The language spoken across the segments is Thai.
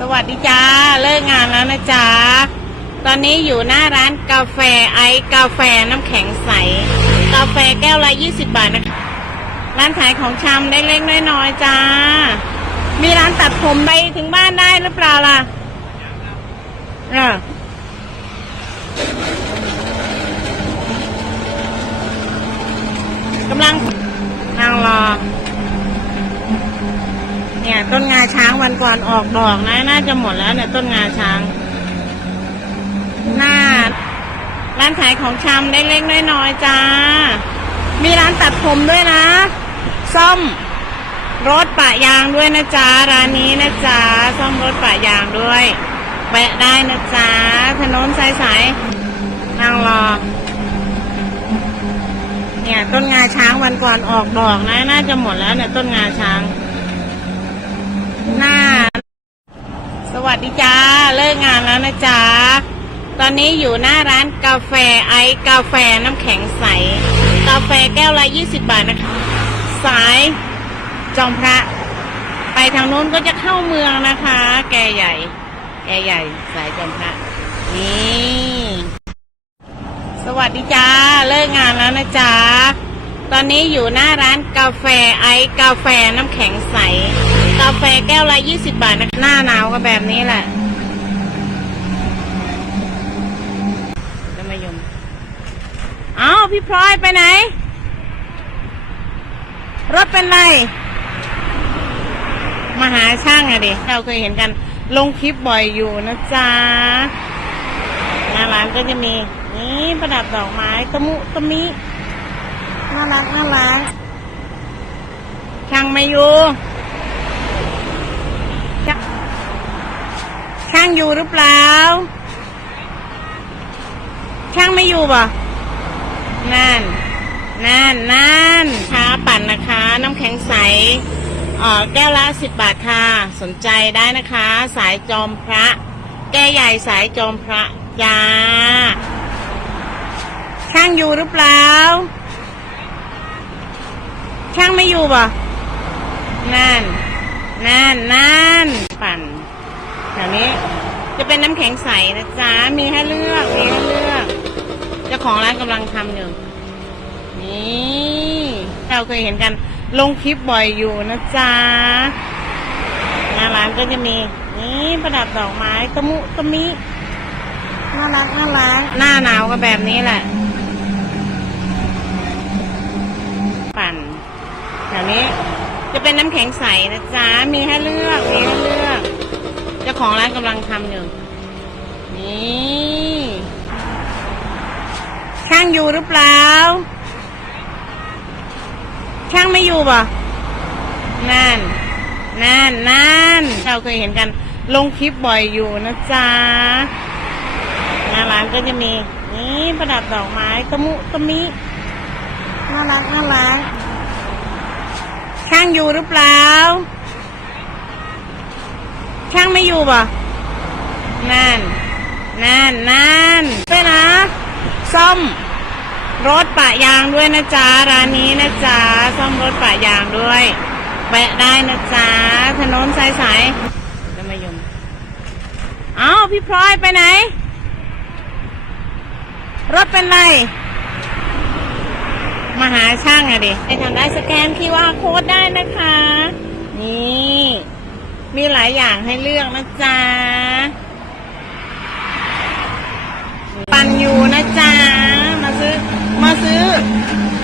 สวัสดีจ้า เลิกงานแล้วนะจ๊ะ ตอนนี้อยู่หน้าร้านกาแฟไอซ์กาแฟน้ำแข็งใส กาแฟแก้วละยี่สิบบาทนะคะ ร้านขายของชำเล็กๆน้อยๆจ้า มีร้านตัดผมไปถึงบ้านได้หรือเปล่าล่ะอ่ากำลังนั่งรอ เนี่ยต้นงาช้าง วันก่อนออกดอกนะ น่าจะหมดแล้วเนี่ยต้นงาช้าง หน้า ร้านขายของชำเล็กๆน้อยๆจ้า มีร้านตัดผมด้วยนะ ซ่อมรถปะยางด้วยนะจ๊ะร้านนี้นะจ๊ะซ่อมรถปะยางด้วยแวะได้นะจ๊ะถนนสายสายนั่งรอ เนี่ยต้นงาช้างวันก่อนออกดอกนะ น่าจะหมดแล้วเนี่ยต้นงาช้าง หน้า ส วัสดีจ้า เลิกงานแล้วนะจ๊ะ ตอนนี้อยู่หน้าร้านกาแฟไอซ์กาแฟน้ำแข็งใส กาแฟแก้วละ20บาทนะคะ สายจอมพระ ไปทางนู้นก็จะเข้าเมืองนะคะ แกใหญ่ แกใหญ่ สายจอมพระ นี่ สวัสดีจ้า เลิกงานแล้วนะจ๊ะ ตอนนี้อยู่หน้าร้านกาแฟไอซ์กาแฟน้ำแข็งใส กาแฟแก้วละ20บาทนะคะหน้าหนาวก็แบบนี้แหละจะมายมอ้าวพี่พลอยไปไหน รถเป็นไร มาหาช่างอะดิเราเคยเห็นกัน ลงคลิปบ่อยอยู่นะจ๊ะหน้าร้านก็จะมี นี่ประดับดอกไม้ตะมุตะมิน่ารักน่ารักช่างไม่อยู่ ช่างช่างอยู่หรือเปล่า ช่างไม่อยู่ป่ะนั่นนั่นนั่นค้าปั่นนะคะ น้ำแข็งใสเอ่อแก้วละสิบบาทค่ะ สนใจได้นะคะ สายจอมพระ แก้ใหญ่สายจอมพระจ้าช่างอยู่หรือเปล่า ช่างไม่อยู่ป่ะนั่นนั่นนั่นปั่น แถวนี้ จะเป็นน้ำแข็งใสนะจ๊ะ มีให้เลือก มีให้เลือก เจ้าของร้านกำลังทำอยู่ นี่เราเคยเห็นกัน ลงคลิปบ่อยอยู่นะจ๊ะ หน้าร้านก็จะมี นี่ประดับดอกไม้ตะมุตะมิ น่ารักน่ารัก หน้าหนาวก็แบบนี้แหละ ปั่นแถวนี้จะเป็นน้ำแข็งใสนะจ๊ะ มีให้เลือก มีให้เลือก เจ้าของร้านกำลังทำอยู่ นี่ช่างอยู่หรือเปล่า ช่างไม่อยู่ป่ะนั่นนั่นนั่นเราเคยเห็นกันลงคลิปบ่อยอยู่นะจ๊ะหน้าร้านก็จะมี นี่ประดับดอกไม้ตะมุตะมิน่ารักน่ารักช่างอยู่หรือเปล่า ช่างไม่อยู่ป่ะนั่นนั่นนั่นด้วยนะ ซ่อมรถปะยางด้วยนะจ๊ะร้านนี้นะจ๊ะซ่อมรถปะยางด้วยแวะได้นะจ๊ะถนนสายสายจะมายมอ้าวพี่พลอยไปไหน รถเป็นไร มาหาช่างอะดิไปทำได้สแกนคิวอาร์โค้ดได้นะคะ นี่ มีหลายอย่างให้เลือกนะจ๊ะ ปั่นอยู่นะจ๊ะ มาซื้อ มาซื้อ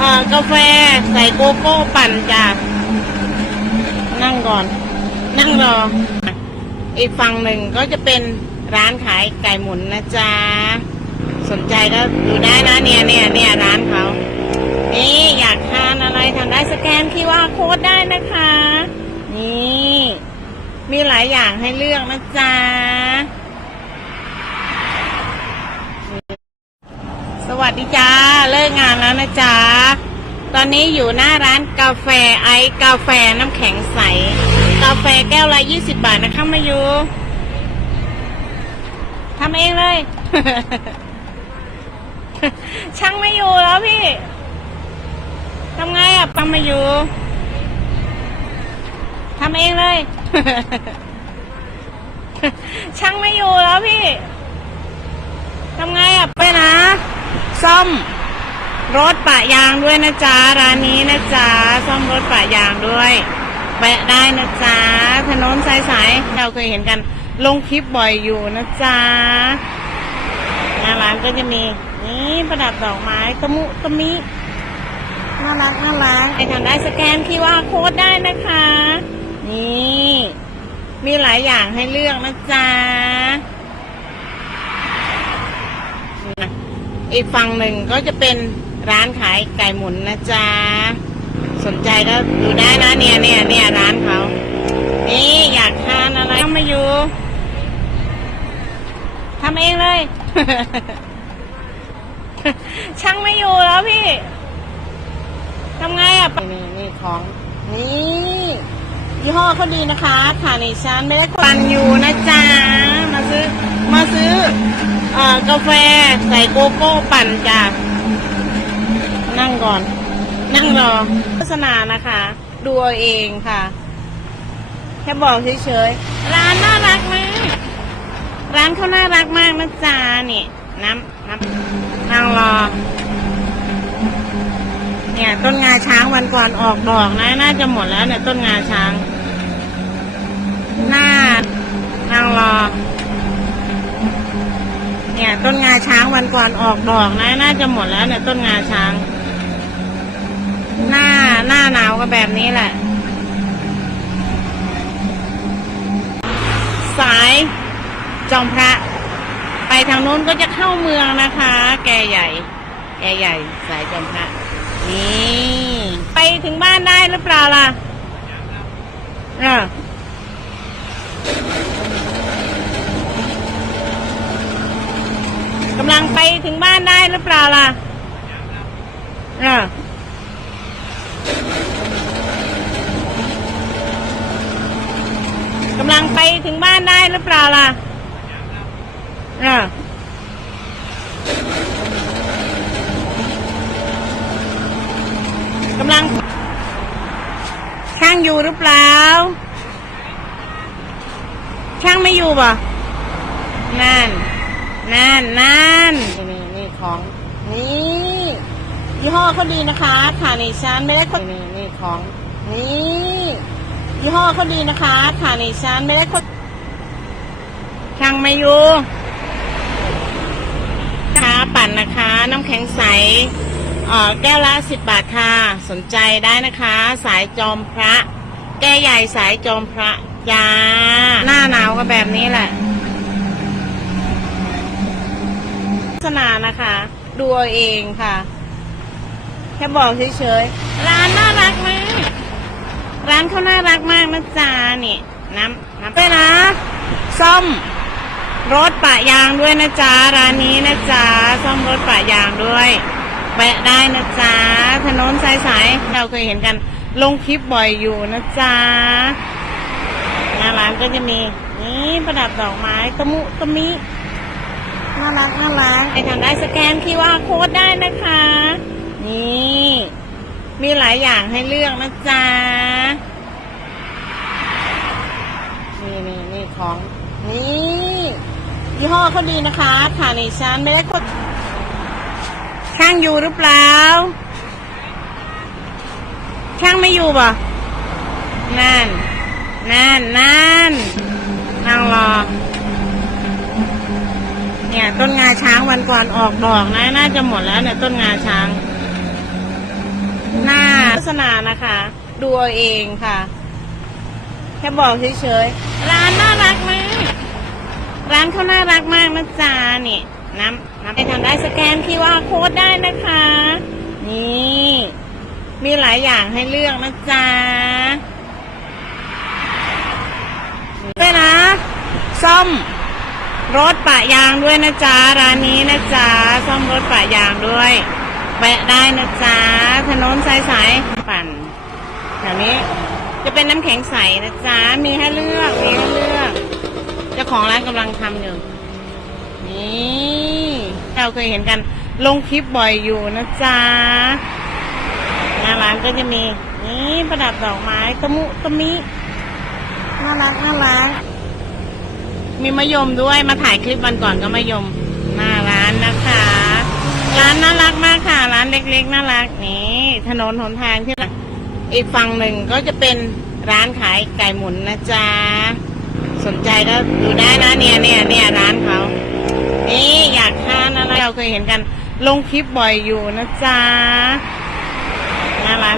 อกาแฟใส่โกโก้ปั่นจ้ะ นั่งก่อน นั่งรอ อีกฝั่งหนึ่งก็จะเป็นร้านขายไก่หมุนนะจ๊ะ สนใจก็ดูได้นะเนี่ยเนี่ยเนี่ยร้านเขานี่อยากทานอะไรทำได้สแกนคิวอาร์โค้ดได้นะคะ มีหลายอย่างให้เลือกนะจ๊ะ สวัสดีจ้า เลิกงานแล้วนะจ๊ะ ตอนนี้อยู่หน้าร้านกาแฟไอซ์กาแฟน้ำแข็งใส กาแฟแก้วละ20บาทนะคะมาอยู่ทำเองเลย ช่างไม่อยู่แล้วพี่ทำไงอะปังม่อยู่ำเองเลย ช่างไม่อยู่แล้วพี่ทำไงอะไปนะ ซ่อมรถปะยางด้วยนะจ๊ะร้านนี้นะจ๊ะซ่อมรถปะยางด้วยแวะได้นะจ๊ะถนนสายสายๆเราเคยเห็นกัน ลงคลิปบ่อยอยู่นะจ๊ะหน้าร้านก็จะมีนี่ประดับดอกไม้ตะมุตะมิน่ารักน่ารักไปทำได้สแกนคีว่าโค้ดได้นะคะ นี่ มีหลายอย่างให้เลือกนะจ๊ะอีกฝั่งหนึ่งก็จะเป็นร้านขายไก่หมุนนะจ๊ะ สนใจก็ดูได้นะเนี่ยเนี่ยเนี่ยร้านเขา นี่อยากทานอะไรก็มาอยู่ทำเองเลย ช่างไม่อยู่แล้วพี่ทำไงอะ นี่นี่ของ นี่ ยี่ห้อเขาดีนะคะคาร์เนชั่นไม่ได้ปันอยู่นะจ๊ะ มาซื้อ มาซื้อเอ่อกาแฟใส่โกโก้ปั่นจ้ะ นั่งก่อน นั่งรอโฆษณานะคะ ดูเอาเองค่ะ แค่บอกเฉยๆ ร้านน่ารักมาก ร้านเขาน่ารักมากนะจ๊ะนี่ น้ำน้ำนั่งรอ เนี่ยต้นงาช้างวันก่อนออกดอกนะ น่าจะหมดแล้วเนี่ยต้นงาช้าง หน้านั่งรอ เนี่ยต้นงาช้างวันก่อนออกดอกนะ น่าจะหมดแล้วเนี่ยต้นงาช้าง หน้าหน้าหนาวก็แบบนี้แหละ สายจอมพระ ไปทางโน้นก็จะเข้าเมืองนะคะ แกใหญ่ แกใหญ่ สายจอมพระ นี่ไปถึงบ้านได้หรือเปล่าล่ะเออกำลังไปถึงบ้านได้หรือเปล่าล่ะเออกำลังไปถึงบ้านได้หรือเปล่าล่ะเออกำลัง ช่าง อยู่หรือเปล่า ช่างไม่อยู่ป่ะนั่น นั่น นั่น นี่นี่ของ นี่ยี่ห้อเขาดีนะคะคาร์เนชั่นไม่ได้คนนี่นี่ของ นี่ยี่ห้อเขาดีนะคะคาร์เนชั่นไม่ได้คนช่างไม่อยู่ค้าปั่นนะคะ น้ำแข็งใสเอ่อ แก้วละสิบบาทค่ะ สนใจได้นะคะ สายจอมพระ แก้ใหญ่สายจอมพระจ้าหน้าหนาวก็แบบนี้แหละโฆษณานะคะ ดูเอาเองค่ะ แค่บอกเฉยๆ ร้านน่ารักมาก ร้านเขาน่ารักมากนะจ๊ะนี่น้ำน้ำไปนะ ซ่อมรถปะยางด้วยนะจ๊ะ ร้านนี้นะจ๊ะ ซ่อมรถปะยางด้วย แวะได้นะจ๊ะ ถนนสายสายเราเคยเห็นกัน ลงคลิปบ่อยอยู่นะจ๊ะหน้าร้านก็จะมี นี่ประดับดอกไม้ตะมุตะมิ น่ารักน่ารักไปทำได้สแกนคีว่าโค้ดได้นะคะ นี่ มีหลายอย่างให้เลือกนะจ๊ะ นี่นี่นี่ของ นี่ยี่ห้อเขาดีนะคะคาร์เนชันไม่ได้คน ช่างอยู่หรือเปล่า ช่างไม่อยู่ป่ะนั่น นั่น นั่นนั่งรอ เนี่ย ต้นงาช้างวันก่อนออกดอกนะ น่าจะหมดแล้วเนี่ย ต้นงาช้าง หน้าโฆษณานะคะ ดูเอาเองค่ะ แค่บอกเฉยๆ ร้านน่ารักมาก ร้านเขาน่ารักมากนะจ๊ะนี่ น้ำน้ำไปทำได้สแกนคีว่าโค้ดได้นะคะ นี่ มีหลายอย่างให้เลือกนะจ๊ะไปนะ ซ่อมรถปะยางด้วยนะจ๊ะ ร้านนี้นะจ๊ะ ซ่อมรถปะยางด้วยแวะได้นะจ๊ะ ถนนสายสายปั่นแถวนี้จะเป็นน้ำแข็งใสนะจ๊ะ มีให้เลือก มีให้เลือก เจ้าของร้านกำลังทำอยู่ นี่เราเคยเห็นกันลงคลิปบ่อยอยู่นะจ๊ะหน้าร้านก็จะมีนี่ประดับดอกไม้ตะมุตะมิน่ารักน่ารักมีมะยมด้วยมาถ่ายคลิปวันก่อนก็มะยมหน้าร้านนะคะ ร้านน่ารักมากค่ะ ร้านเล็กๆน่ารักนี่ถนนหนทางที่อีกฝั่งหนึ่งก็จะเป็นร้านขายไก่หมุนนะจ๊ะสนใจก็ดูได้นะเนี่ยเนี่ยเนี่ยร้านเขา นี่อยากทานอะไรเราเคยเห็นกัน ลงคลิปบ่อยอยู่นะจ๊ะน่ารัก